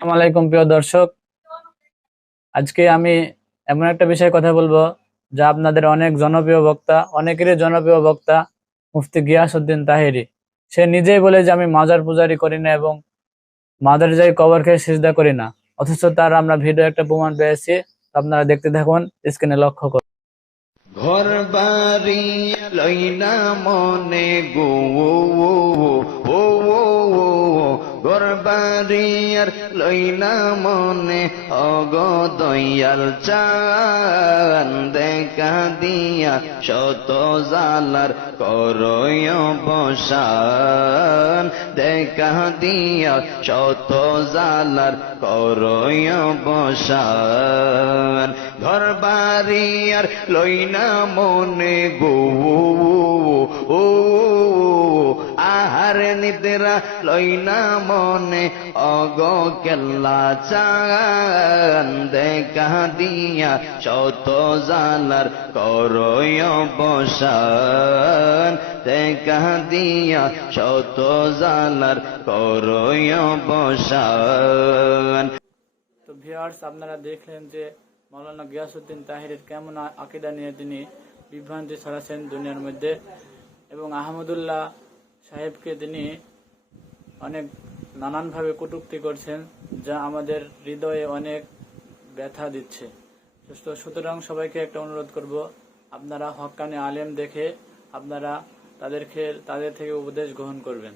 আসসালামু আলাইকুম প্রিয় দর্শক। আজকে আমি এমন একটা বিষয়ে কথা বলবো যা আপনাদের অনেক জনপ্রিয় বক্তা, অনেকেরই জনপ্রিয় বক্তা মুফতি গিয়াসউদ্দিন তাহেরি। সে নিজেই বলে যে আমি মাজার পূজারি করি না এবং মাজার যাই কবর খেয়ে সিজদা করি না, অথচ তার আমরা ভিডিও একটা প্রমাণ পেয়েছি। আপনারা দেখতে থাকুন, স্ক্রিনে লক্ষ্য করুন। ঘর বাড়ি লইনা মনে গো ও ঘর বাড়ি আর লইনা মনে অগ দয়াল চান দেখা দিয়া শত জালার করয় বসান দেখা দিয়া শত জালার করয় বসান ঘর বাড়ি আর লইনা মনে গো ও আহার নিদ্রা লইনা মনে অগ কেল্লা চান দেখা দিয়া শত জালার করয় বসান দেখা দিয়া শত জালার করয় বসান। তো ভিউয়ার্স, আপনারা দেখলেন যে মাওলানা গিয়াসউদ্দিন তাহেরের কেমন আকীদা নিয়ে তিনি বিভ্রান্তি ছড়াচ্ছেন দুনিয়ার মধ্যে, এবং আহমদুল্লাহ সাহেবকে তিনি অনেক নানানভাবে কটূক্তি করছেন, যা আমাদের হৃদয়ে অনেক ব্যথা দিচ্ছে। সুতরাং সবাইকে একটা অনুরোধ করব, আপনারা হক্কানি আলেম দেখে আপনারা তাদের থেকে উপদেশ গ্রহণ করবেন।